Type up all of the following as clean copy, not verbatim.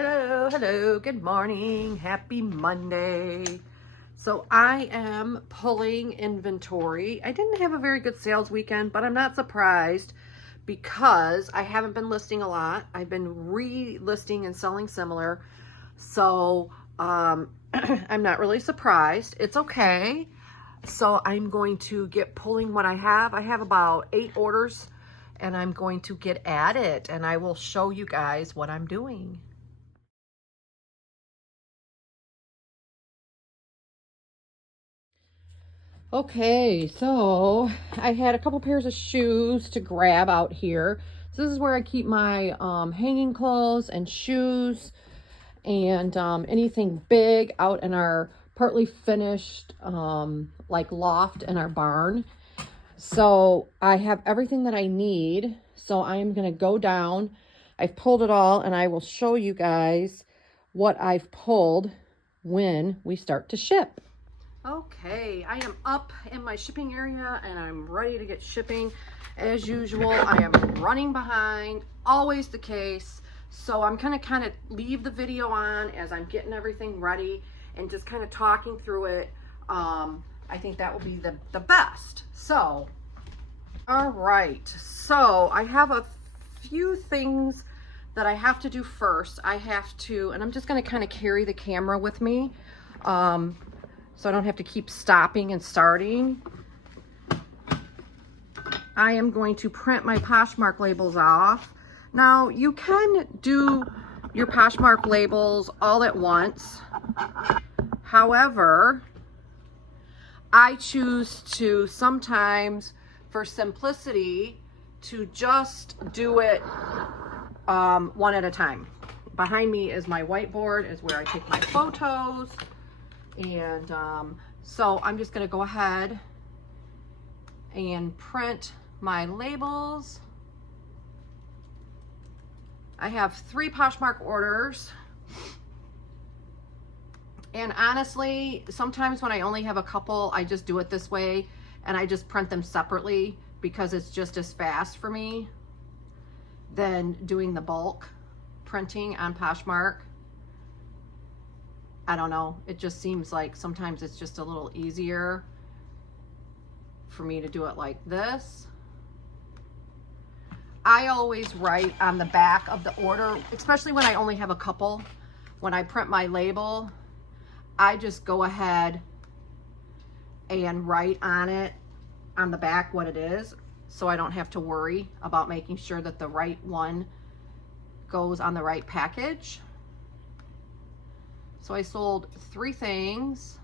Hello, good morning, happy Monday. So I am pulling inventory. I didn't have a very good sales weekend, but I'm not surprised because I haven't been listing a lot. I've been re-listing and selling similar. So I'm not really surprised. It's okay. So I'm going to get pulling what I have. I have about 8 orders and I'm going to get at it and I will show you guys what I'm doing. Okay, so I had a couple pairs of shoes to grab out here. So this is where I keep my hanging clothes and shoes and anything big out in our partly finished like loft in our barn. So I have everything that I need. So I'm gonna go down. I've pulled it all and I will show you guys what I've pulled when we start to ship. Okay, I am up in my shipping area and I'm ready to get shipping. As usual, I am running behind, always the case. So I'm gonna kind of leave the video on as I'm getting everything ready and just kind of talking through it. I think that will be the best. So, all right, so I have a few things that I have to do first. I have to, and I'm just gonna kind of carry the camera with me. So I don't have to keep stopping and starting. I am going to print my Poshmark labels off. Now you can do your Poshmark labels all at once. However, I choose to sometimes, for simplicity, to just do it one at a time. Behind me is my whiteboard, is where I take my photos. And so I'm just going to go ahead and print my labels. I have 3 Poshmark orders. And honestly, sometimes when I only have a couple, I just do it this way and I just print them separately because it's just as fast for me than doing the bulk printing on Poshmark. I don't know, it just seems like sometimes it's just a little easier for me to do it like this. I always write on the back of the order, especially when I only have a couple. When I print my label, I just go ahead and write on it, on the back, what it is, so I don't have to worry about making sure that the right one goes on the right package. So I sold 3 things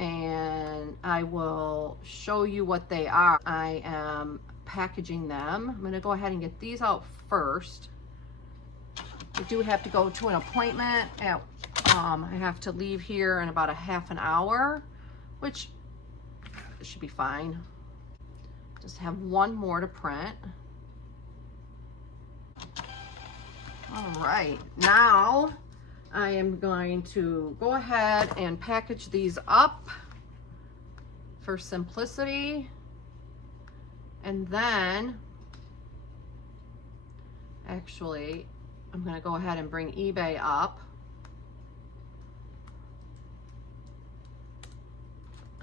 and I will show you what they are. I am packaging them. I'm going to go ahead and get these out first. I do have to go to an appointment at, I have to leave here in about a half an hour, which should be fine. Just have one more to print. All right, now I am going to go ahead and package these up for simplicity. And then, actually, I'm going to go ahead and bring eBay up.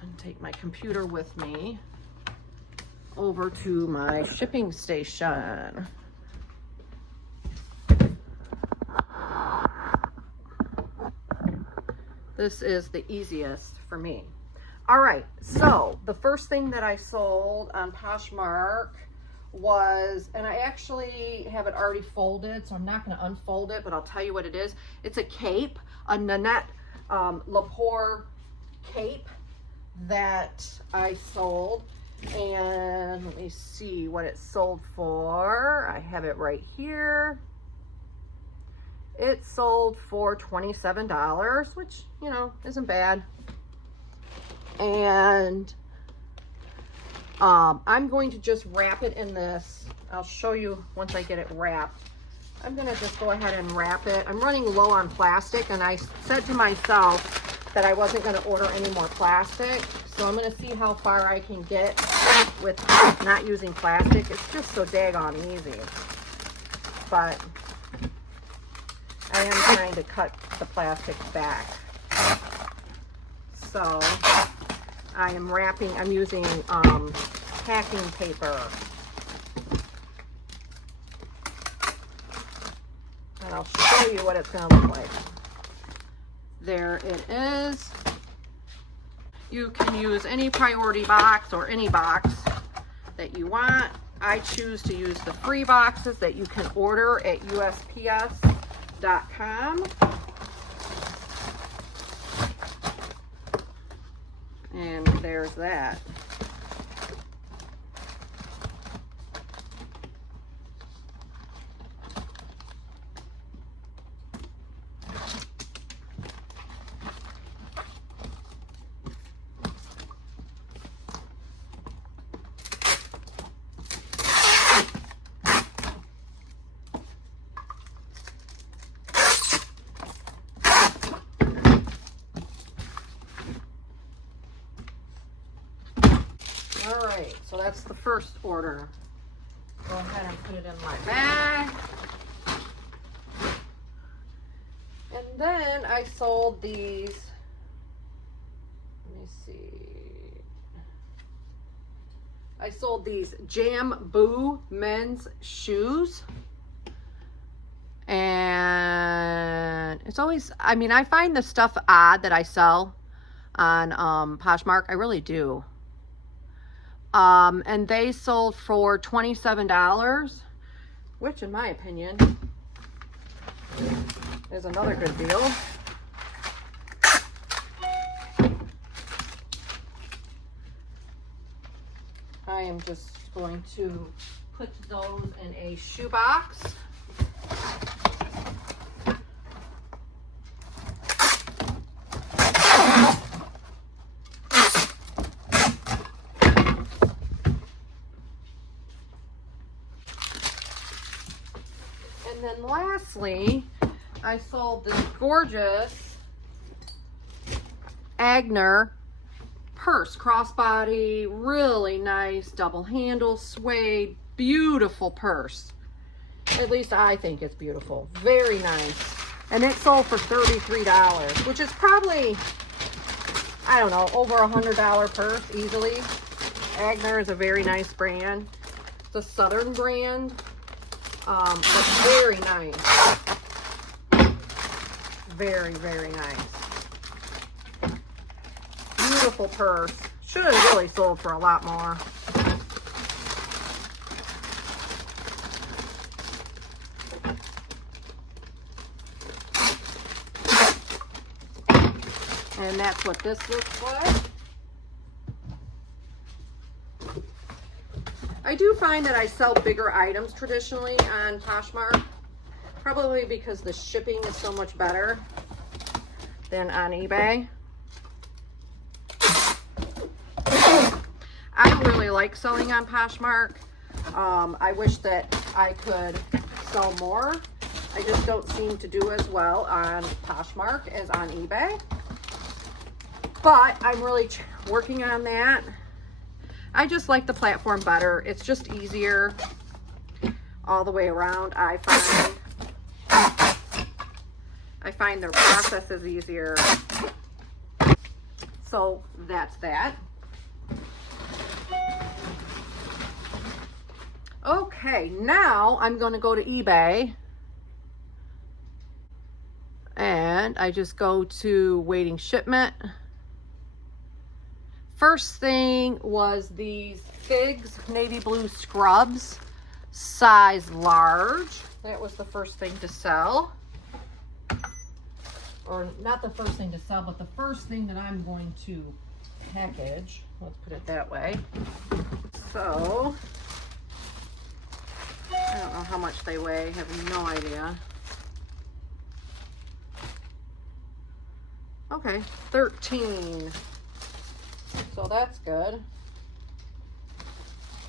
And take my computer with me over to my shipping station. This is the easiest for me. All right, so the first thing that I sold on Poshmark was, and I actually have it already folded, so I'm not going to unfold it, but I'll tell you what it is. It's a cape, a Nanette Lepore cape that I sold. And let me see what it sold for. I have it right here. It sold for $27, which, you know, isn't bad. And I'm going to just wrap it in this. I'll show you once I get it wrapped. I'm going to just go ahead and wrap it. I'm running low on plastic, and I said to myself that I wasn't going to order any more plastic. So I'm going to see how far I can get with not using plastic. It's just so daggone easy. But I am trying to cut the plastic back. So I am wrapping, I'm using packing paper. And I'll show you what it's going to look like. There it is. You can use any priority box or any box that you want. I choose to use the free boxes that you can order at USPS.com. And there's that. All right, so that's the first order. Go ahead and put it in my bag. And then I sold these, let me see. I sold these Jam-Boo men's shoes. And it's always, I mean, I find the stuff odd that I sell on Poshmark. I really do. And they sold for $27, which in my opinion is another good deal. I am just going to put those in a shoebox. And then lastly, I sold this gorgeous Agner purse, crossbody, really nice, double handle, suede, beautiful purse. At least I think it's beautiful. Very nice. And it sold for $33, which is probably, I don't know, over $100 purse easily. Agner is a very nice brand. It's a Southern brand. But very nice. Very, very nice. Beautiful purse. Should have really sold for a lot more. And that's what this looks like. I do find that I sell bigger items traditionally on Poshmark, probably because the shipping is so much better than on eBay. I don't really like selling on Poshmark. I wish that I could sell more. I just don't seem to do as well on Poshmark as on eBay. But I'm really working on that. I just like the platform better. It's just easier all the way around, I find their process is easier. So that's that. Okay, now I'm going to go to eBay. And I just go to waiting shipment. First thing was these Figs navy blue scrubs, size large. That was the first thing to sell. Or not the first thing to sell, but the first thing that I'm going to package. Let's put it that way. So, I don't know how much they weigh. I have no idea. Okay, 13. So that's good.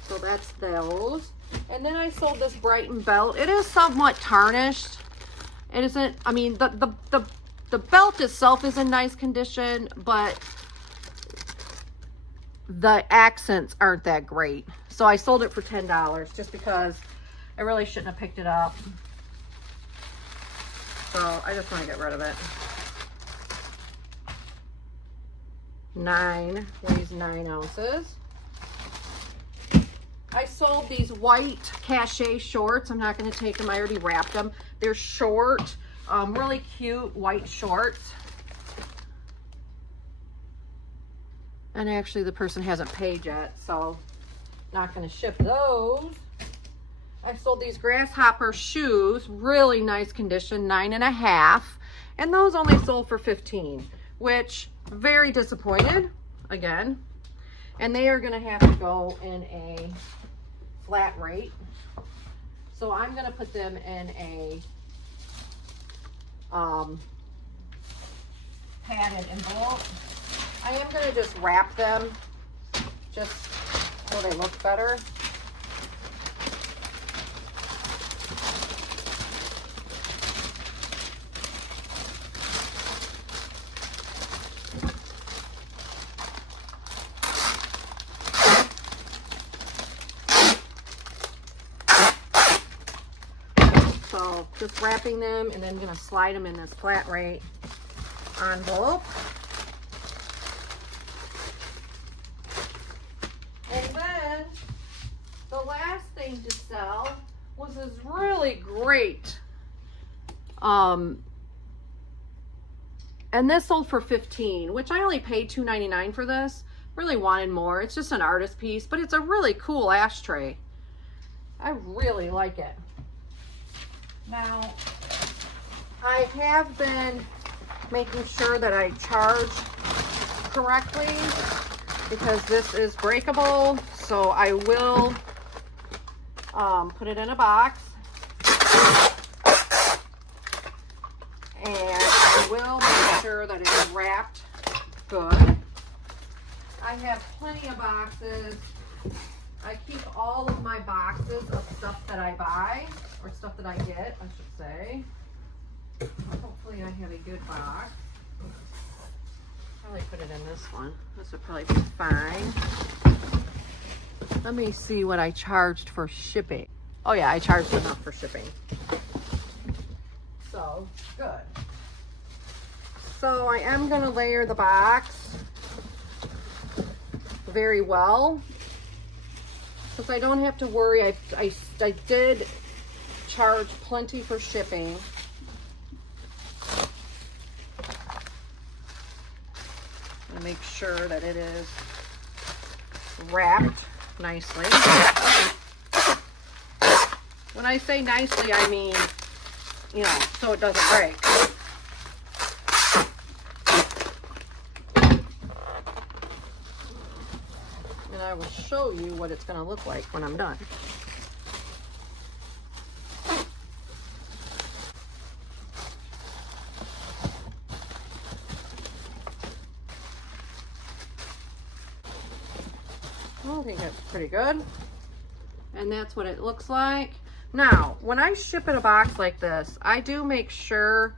So that's those. And then I sold this Brighton belt. It is somewhat tarnished. It isn't, I mean, the belt itself is in nice condition, but the accents aren't that great. So I sold it for $10 just because I really shouldn't have picked it up. So I just want to get rid of it. Weighs 9 ounces. I sold these white cachet shorts. I'm not going to take them. I already wrapped them. They're short, really cute white shorts. And actually the person hasn't paid yet, so not going to ship those. I sold these grasshopper shoes, really nice condition, 9.5, and those only sold for 15, which very disappointed again. And they are going to have to go in a flat rate, so I'm going to put them in a padded envelope. I am going to just wrap them just so they look better. So just wrapping them and then I'm going to slide them in this flat rate envelope. And then the last thing to sell was this really great, and this sold for 15, which I only paid $2.99 for this. Really wanted more. It's just an artist piece, but it's a really cool ashtray. I really like it. Now, I have been making sure that I charge correctly because this is breakable, so I will put it in a box, and I will make sure that it's wrapped good. I have plenty of boxes. I keep all of my boxes of stuff that I buy, or stuff that I get, I should say. Hopefully I have a good box. Probably put it in this one. This would probably be fine. Let me see what I charged for shipping. Oh yeah, I charged enough for shipping. So, good. So I am gonna layer the box very well, because I don't have to worry. I did charge plenty for shipping. And make sure that it is wrapped nicely. When I say nicely, I mean, you know, so it doesn't break. And I will show you what it's going to look like when I'm done. I think that's pretty good. And that's what it looks like. Now, when I ship in a box like this, I do make sure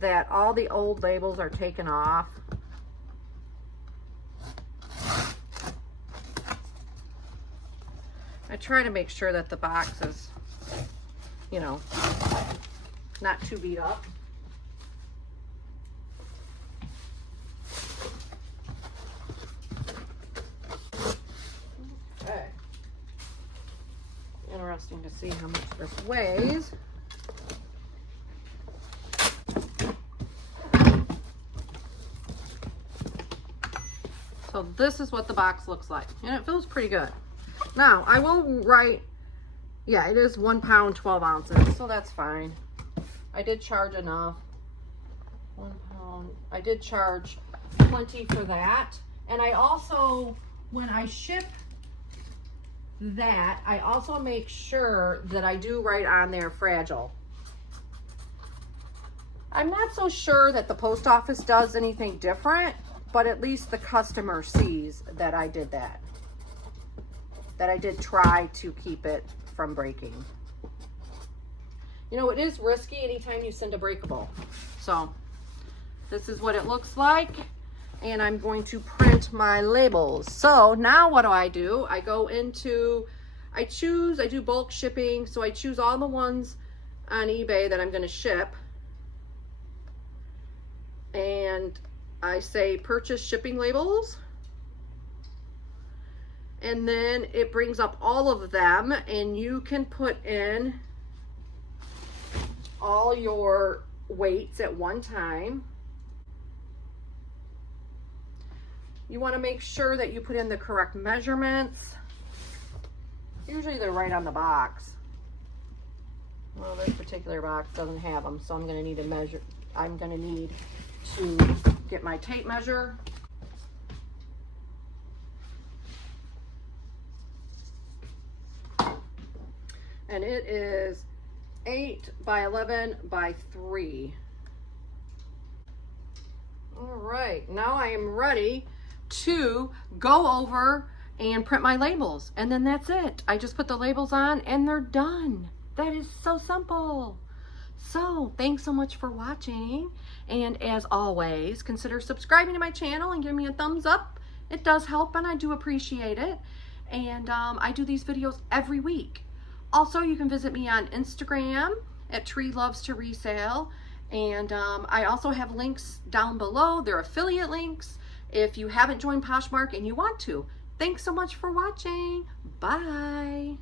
that all the old labels are taken off. I try to make sure that the box is, you know, not too beat up. Okay. Interesting to see how much this weighs. So this is what the box looks like, and it feels pretty good. Now I will write, yeah, it is 1 pound 12 ounces, so that's fine. I did charge enough. 1 pound. I did charge plenty for that. And I also, when I ship that, I also make sure that I do write on there fragile. I'm not so sure that the post office does anything different, but at least the customer sees that I did that. That I did try to keep it from breaking. You know, it is risky anytime you send a breakable. So this is what it looks like. And I'm going to print my labels. So now what do? I go into, I do bulk shipping. So I choose all the ones on eBay that I'm going to ship. and I say purchase shipping labels. And then it brings up all of them, and you can put in all your weights at one time. You want to make sure that you put in the correct measurements. Usually they're right on the box. Well, this particular box doesn't have them, so I'm going to need to measure. I'm going to need to get my tape measure. And it is 8 by 11 by 3. All right, now I am ready to go over and print my labels, and then that's it. I just put the labels on and they're done. That is so simple. So thanks so much for watching, and as always, consider subscribing to my channel and giving me a thumbs up. It does help and I do appreciate it. And I do these videos every week. Also, you can visit me on Instagram at Tree Loves to Resale, and I also have links down below. They're affiliate links if you haven't joined Poshmark and you want to. Thanks so much for watching. Bye.